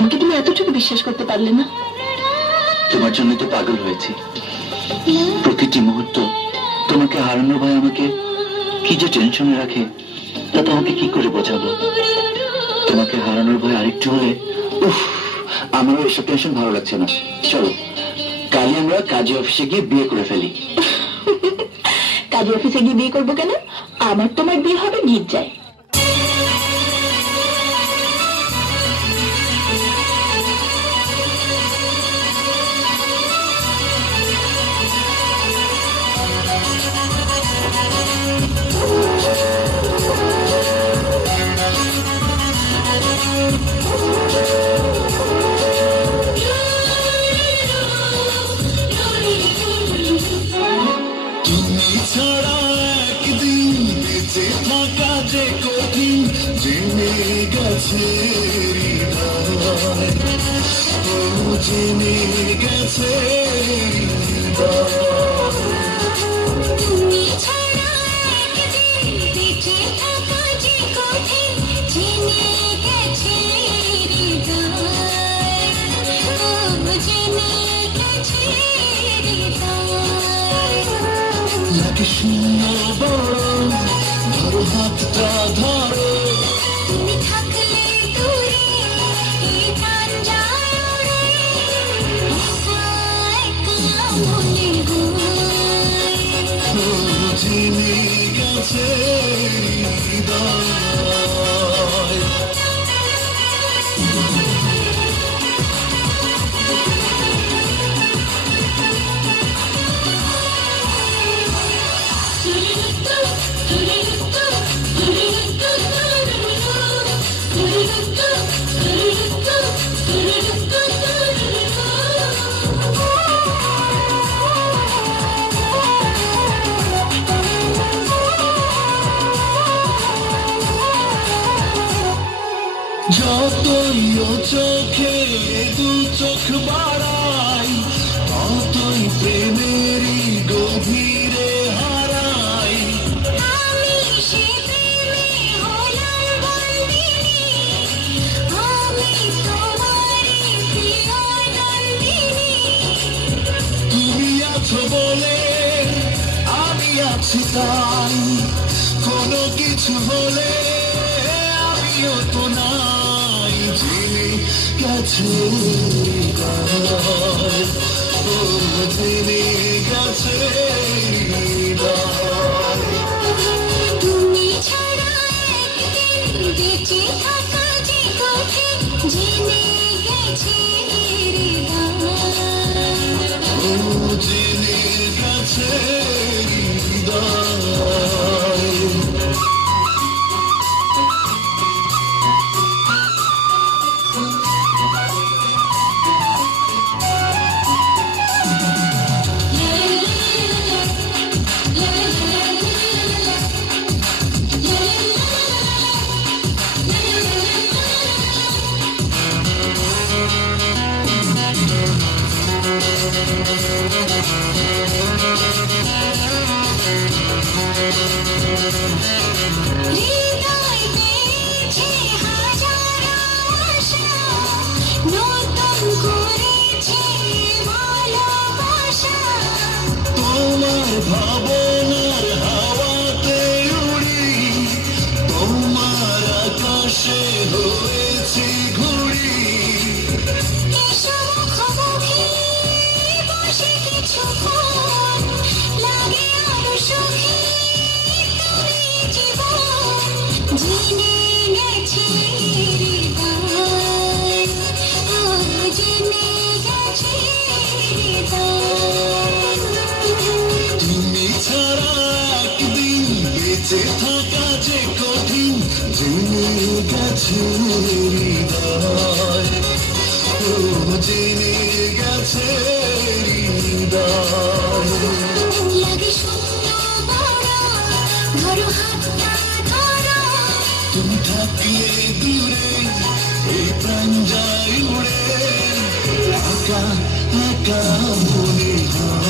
আমাকে তুমি এতটুকু বিশ্বাস করতে পারলে না? তোমার জন্য তো পাগল হয়েছি। প্রতিটি মুহূর্ত তোমাকে হারানোর ভয় আমাকে কি যে টেনশনে রাখে তা তোমাকে কি করে বোঝাবো? তোমাকে হারানোর ভয় আরেকটু হলে উফ আমারও এসব টেনশন ভালো লাগছে না। চলো কালই আমরা কাজে অফিসে গিয়ে বিয়ে করে ফেলি। কাজী অফিসে গিয়ে বিয়ে করব কেন? আমার তোমার বিয়ে হবে গির্জায়। গেছে জেনে গেছে হৃদয়। তুমি জেনে গেছে হৃদয় যতই চোখে দু চোখ বাড়াই ততই প্রেমেরই গভীরে হারাই। আমি সে প্রেমে হলাম বন্দিনী আমি তোমারই প্রিয় নন্দিনী। তুমি আছো বলে আমি আছি তাই কোনো কিছু হলে আমিও তো জেনে গেছে জেনে গেছে তুমি ছাড়া ভাবনার হাওয়াতে উড়ি তোমার আকাশে হয়েছি ঘুড়ি। মুখোমুখি বেঁচে থাকা যে কঠিন জেনে গেছে হৃদয় ও জেনে গেছে হৃদয়। লাগে শূন্য ধরো হাতটা তুমি থাকলে দূরে এই প্রাণ যায় উড়ে। একা একা মনে হয়